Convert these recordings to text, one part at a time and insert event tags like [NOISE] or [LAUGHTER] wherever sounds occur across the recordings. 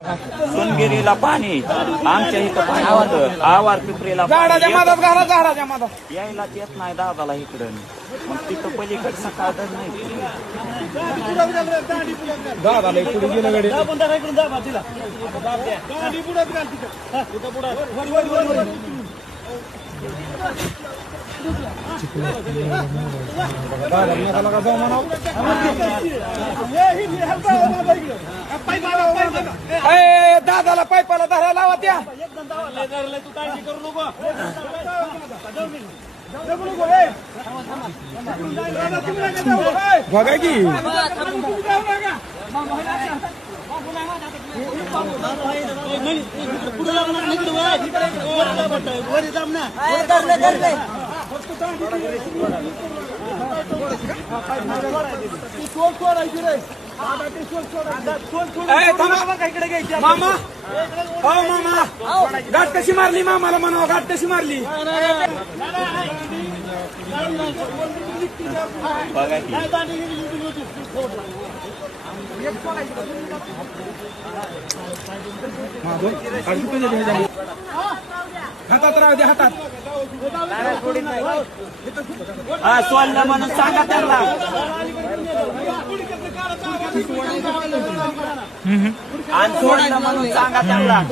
सोनगिरीला पाणी. आमच्या इथं पाणी होतं. आवार पिपरीला झाडाच्या घाला झाडाच्या मादात. येत- यायलाच येत नाही दादाला इकडं. मग तिथं पलीकडे सकाळ तर नाही. दादाला पुढे गेलं गडे ए, दादाला पायपाला धरा लावा त्या. बघा की. ए, थांबा. मामा हो मामा. गाठ कशी मारली मामाला म्हणा गाठ कशी मारली? बघा हातात राहू दे हातात हा सोडलं म्हणून सांगा त्यांना आणि सोडलं म्हणून सांगा त्यांना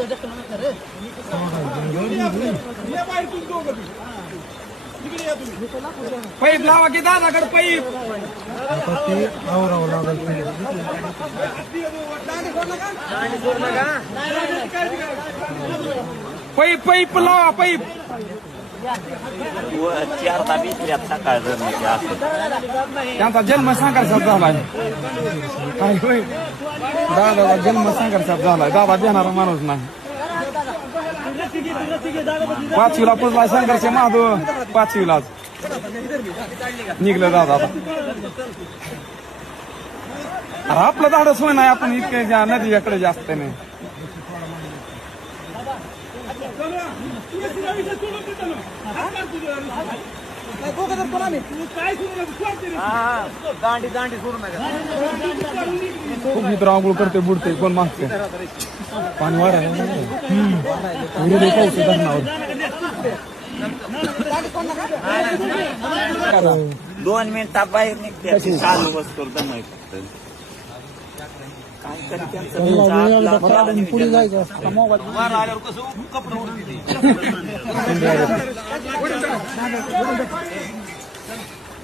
पैप लावा की दादाकडे पैप. पैप पैप लावा पैप व चारदा बिसऱ्यात सकाळ जर म्हणजे असं त्यांचा जन्म संघर्षात झालाय. काय होय? दादाचा जन्म संघर्षात झालाय. दादा देणारा माणूस नाही. पाचवीला पुजला शंकरचे महादो पाचवीलाच निघलं दादा आता. अरे आपलं धाडस होय नाही आपण इतके नदीकडे जास्त नाही. खूप मित्र आंघोळ करते बुडते कोण मागते पाणी वाढायला उरू दे पाऊस आहे धरणावर दोन मिनिटात बाहेर निघते. चालू पुढे नियोजन जायचं मोबाईल [LAUGHS]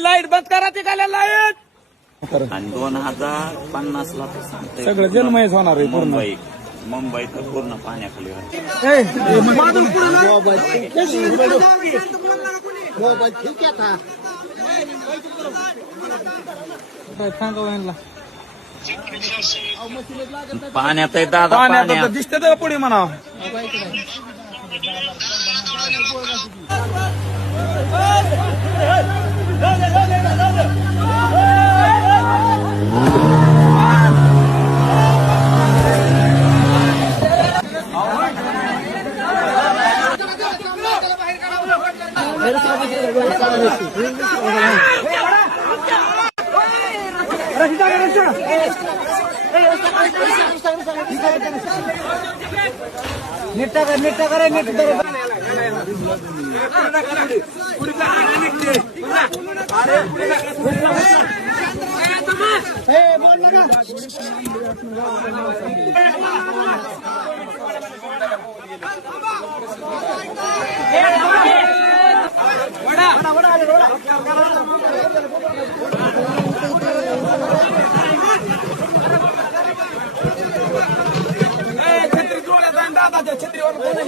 लाइट बंद करा ते काय लाइट! आणि दोन हजार पन्नास ला तर सांगतोय सगळं जन्मयच होणार आहे पूर्ण. मुंबई. मुंबई तर पूर्ण पाण्याखाली राहते काय सांगावं यांना पाण्यात आहे दादा पाण्यात पाण्यात दिसते पुढे म्हणा नीट कर नीट कर বড়া বড়া বড়া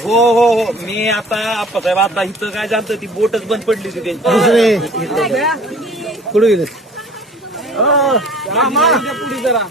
हो हो हो. मी आता आप्पासाहेब आता इथं काय झालं ती बोटच बंद पडली होती त्यांची. दुसरे कुठे गेले पुढे जरा.